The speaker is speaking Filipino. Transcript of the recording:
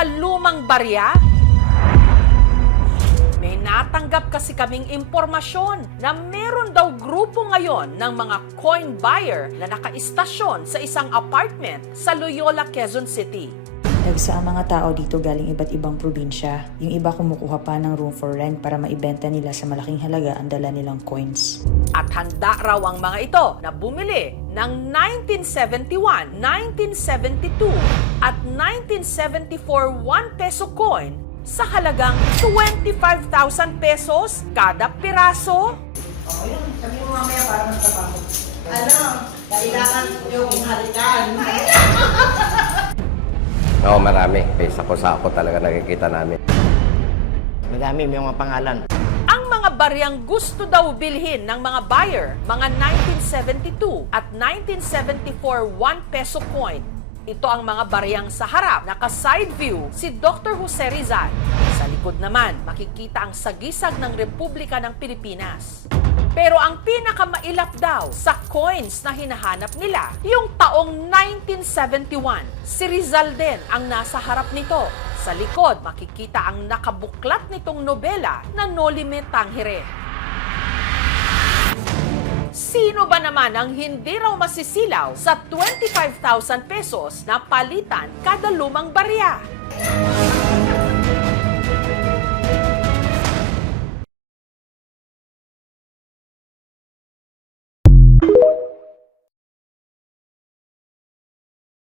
mga lumang barya? May natanggap kasi kaming impormasyon na meron daw grupo ngayon ng mga coin buyer na nakaistasyon sa isang apartment sa Loyola, Quezon City. Nagsa ang mga tao dito galing iba't ibang probinsya. Yung iba kumukuha pa ng room for rent para maibenta nila sa malaking halaga ang dala nilang coins. At handa raw ang mga ito na bumili ng 1971, 1972 at 1974 1 peso coin sa halagang 25,000 pesos kada piraso. O yun, sabi mo mamaya para mas kapapot. Kailangan yung halikan. Oo, marami. May sako-sako talaga nakikita namin. Madami, may mga pangalan. Ang mga baryang gusto daw bilhin ng mga buyer, mga 1972 at 1974 1 peso coin. Ito ang mga baryang sa harap, naka-side view si Dr. Jose Rizal. Sa likod naman, makikita ang sagisag ng Republika ng Pilipinas. Pero ang pinakamailap daw sa coins na hinahanap nila, yung taong 1971. Si Rizal din ang nasa harap nito. Sa likod, makikita ang nakabuklat nitong nobela na No Limit Tangere. Sino ba naman ang hindi raw masisilaw sa 25,000 pesos na palitan kada lumang barya?